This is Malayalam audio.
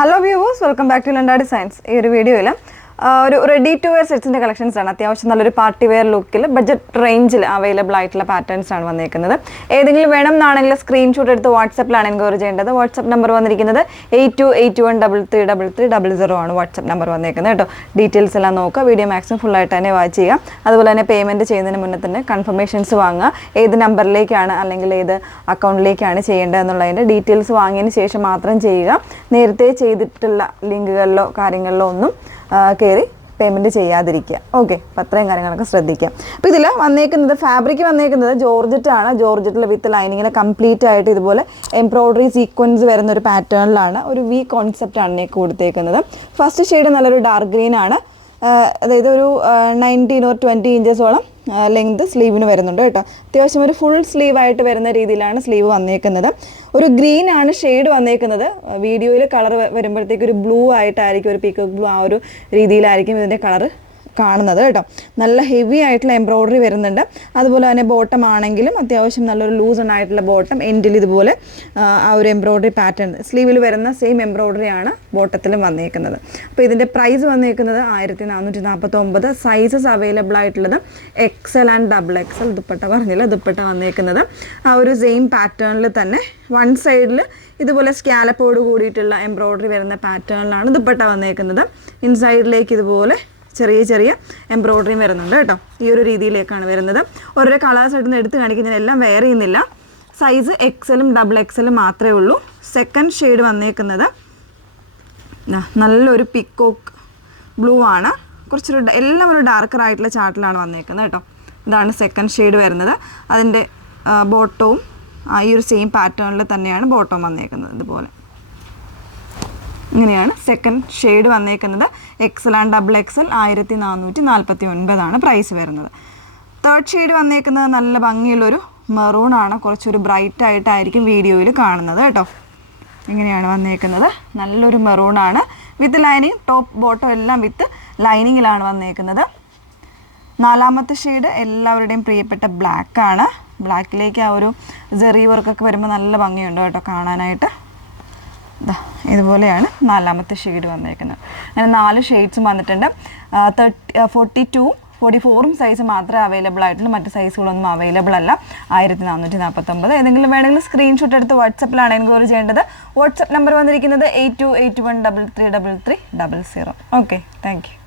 Hello viewers, welcome back to Landa designs. ഈ ഒരു വീഡിയോയിൽ ഒരു റെഡി ടു വെയർ സെറ്റ്സിൻ്റെ കളക്ഷൻസ് ആണ്. അത്യാവശ്യം നല്ലൊരു പാർട്ടി വെയർ ലുക്കിൽ ബഡ്ജറ്റ് റേഞ്ചിൽ അവൈലബിൾ ആയിട്ടുള്ള പാറ്റേൺസ് ആണ് വന്നിരിക്കുന്നത്. ഏതെങ്കിലും വേണം എന്നാണെങ്കിൽ സ്ക്രീൻഷോട്ട് എടുത്ത് വാട്സപ്പിലാണ് എൻക്വയറി ചെയ്യേണ്ടത്. വാട്സപ്പ് നമ്പർ വന്നിരിക്കുന്നത് 8281333300 ആണ് വാട്സപ്പ് നമ്പർ വന്നിരിക്കുന്നത് കേട്ടോ. ഡീറ്റെയിൽസ് എല്ലാം നോക്കുക. വീഡിയോ മാക്സിമം ഫുള്ളായിട്ട് തന്നെ വാച്ച് ചെയ്യുക. അതുപോലെ തന്നെ പേയ്മെൻറ്റ് ചെയ്യുന്നതിന് മുന്നേ തന്നെ കൺഫർമേഷൻസ് വാങ്ങുക. ഏത് നമ്പറിലേക്കാണ് അല്ലെങ്കിൽ ഏത് അക്കൗണ്ടിലേക്കാണ് ചെയ്യേണ്ടത് എന്നുള്ളതിൻ്റെ ഡീറ്റെയിൽസ് വാങ്ങിയതിന് ശേഷം മാത്രം ചെയ്യുക. നേരത്തെ ചെയ്തിട്ടുള്ള ലിങ്കുകളിലോ കാര്യങ്ങളിലോ ഒന്നും കയറി പേയ്മെൻറ്റ് ചെയ്യാതിരിക്കുക. ഓക്കെ, അപ്പോൾ അത്രയും കാര്യങ്ങളൊക്കെ ശ്രദ്ധിക്കുക. അപ്പോൾ ഇതിൽ വന്നേക്കുന്നത് ഫാബ്രിക് വന്നേക്കുന്നത് ജോർജറ്റാണ്. ജോർജറ്റിൽ വിത്ത് ലൈനിങ്ങിൽ കംപ്ലീറ്റ് ആയിട്ട് ഇതുപോലെ എംബ്രോയ്ഡറി സീക്വൻസ് വരുന്ന ഒരു പാറ്റേണിലാണ് ഒരു വി കോൺസെപ്റ്റാണ് നെക്ക് കൊടുത്തേക്കുന്നത്. ഫസ്റ്റ് ഷെയ്ഡ് നല്ലൊരു ഡാർക്ക് ഗ്രീൻ ആണ്. അതായത് ഒരു 19 or 20 ഇഞ്ചസോളം ലെങ്ത് സ്ലീവിന് വരുന്നുണ്ട് കേട്ടോ. അത്യാവശ്യം ഒരു ഫുൾ സ്ലീവായിട്ട് വരുന്ന രീതിയിലാണ് സ്ലീവ് വന്നേക്കുന്നത്. ഒരു ഗ്രീൻ ആണ് ഷെയ്ഡ് വന്നേക്കുന്നത്. വീഡിയോയിൽ കളർ വരുമ്പോഴത്തേക്ക് ഒരു ബ്ലൂ ആയിട്ടായിരിക്കും, ഒരു പീക്കോക്ക് ബ്ലൂ ആ ഒരു രീതിയിലായിരിക്കും ഇതിൻ്റെ കളർ കാണുന്നത് കേട്ടോ. നല്ല ഹെവി ആയിട്ടുള്ള എംബ്രോയ്ഡറി വരുന്നുണ്ട്. അതുപോലെ തന്നെ ബോട്ടം ആണെങ്കിലും അത്യാവശ്യം നല്ലൊരു ലൂസൺ ആയിട്ടുള്ള ബോട്ടം, എൻഡിൽ ഇതുപോലെ ആ ഒരു എംബ്രോയ്ഡറി പാറ്റേൺ സ്ലീവിൽ വരുന്ന സെയിം എംബ്രോയ്ഡറി ആണ് ബോട്ടത്തിലും വന്നേക്കുന്നത്. അപ്പോൾ ഇതിൻ്റെ പ്രൈസ് വന്നേക്കുന്നത് 1449. സൈസസ് അവൈലബിൾ ആയിട്ടുള്ളത് XL ആൻഡ് XXL. ദുപ്പട്ട പറഞ്ഞില്ല, ദുപ്പട്ട വന്നേക്കുന്നത് ആ ഒരു സെയിം പാറ്റേണിൽ തന്നെ വൺ സൈഡിൽ ഇതുപോലെ സ്കാലപ്പോട് കൂടിയിട്ടുള്ള എംബ്രോയ്ഡറി വരുന്ന പാറ്റേണിലാണ് ദുപ്പട്ട വന്നേക്കുന്നത്. ഇൻസൈഡിലേക്ക് ഇതുപോലെ ചെറിയ ചെറിയ എംബ്രോയ്ഡറിയും വരുന്നുണ്ട് കേട്ടോ. ഈ ഒരു രീതിയിലേക്കാണ് വരുന്നത്. ഓരോ കളേഴ്സ് ആയിട്ട് എടുത്ത് കാണിക്കുന്നതിന് എല്ലാം വെയർ ചെയ്യുന്നില്ല. സൈസ് XL ഉം XXL മാത്രമേ ഉള്ളൂ. സെക്കൻഡ് ഷെയ്ഡ് വന്നേക്കുന്നത് നല്ലൊരു പിക്കോക്ക് ബ്ലൂ ആണ്. കുറച്ചൊരു എല്ലാം ഒരു ഡാർക്കർ ആയിട്ടുള്ള ചാർട്ടിലാണ് വന്നേക്കുന്നത് കേട്ടോ. ഇതാണ് സെക്കൻഡ് ഷെയ്ഡ് വരുന്നത്. അതിൻ്റെ ബോട്ടവും ഈ ഒരു സെയിം പാറ്റേണിൽ തന്നെയാണ് ബോട്ടം വന്നേക്കുന്നത്. ഇതുപോലെ ഇങ്ങനെയാണ് സെക്കൻഡ് ഷെയ്ഡ് വന്നേക്കുന്നത്. XL ആൻഡ് XXL 1449 പ്രൈസ് വരുന്നത്. തേർഡ് ഷെയ്ഡ് വന്നേക്കുന്നത് നല്ല ഭംഗിയുള്ളൊരു മെറൂൺ ആണ്. കുറച്ചൊരു ബ്രൈറ്റ് ആയിട്ടായിരിക്കും വീഡിയോയിൽ കാണുന്നത് കേട്ടോ. ഇങ്ങനെയാണ് വന്നേക്കുന്നത്. നല്ലൊരു മെറൂൺ ആണ് വിത്ത് ലൈനിങ്. ടോപ്പ് ബോട്ടം എല്ലാം വിത്ത് ലൈനിങ്ങിലാണ് വന്നേക്കുന്നത്. നാലാമത്തെ ഷെയ്ഡ് എല്ലാവരുടെയും പ്രിയപ്പെട്ട ബ്ലാക്ക് ആണ്. ബ്ലാക്കിലേക്ക് ആ ഒരു ജെറി വർക്കൊക്കെ വരുമ്പോൾ നല്ല ഭംഗിയുണ്ട് കേട്ടോ കാണാനായിട്ട്. ഇതുപോലെയാണ് നാലാമത്തെ ഷെയ്ഡ് വന്നേക്കുന്നത്. അങ്ങനെ 4 ഷെയ്ഡ്സും വന്നിട്ടുണ്ട്. 42 44 സൈസ് മാത്രമേ അവൈലബിൾ ആയിട്ടുള്ളൂ. മറ്റ് സൈസുകളൊന്നും അവൈലബിൾ അല്ല. 1449. ഏതെങ്കിലും വേണമെങ്കിൽ സ്ക്രീൻഷോട്ട് എടുത്ത് വാട്സപ്പിലാണ് എൻക്വയറി ചെയ്യേണ്ടത്. വാട്സപ്പ് നമ്പർ വന്നിരിക്കുന്നത് 8281333300. Okay, thank you.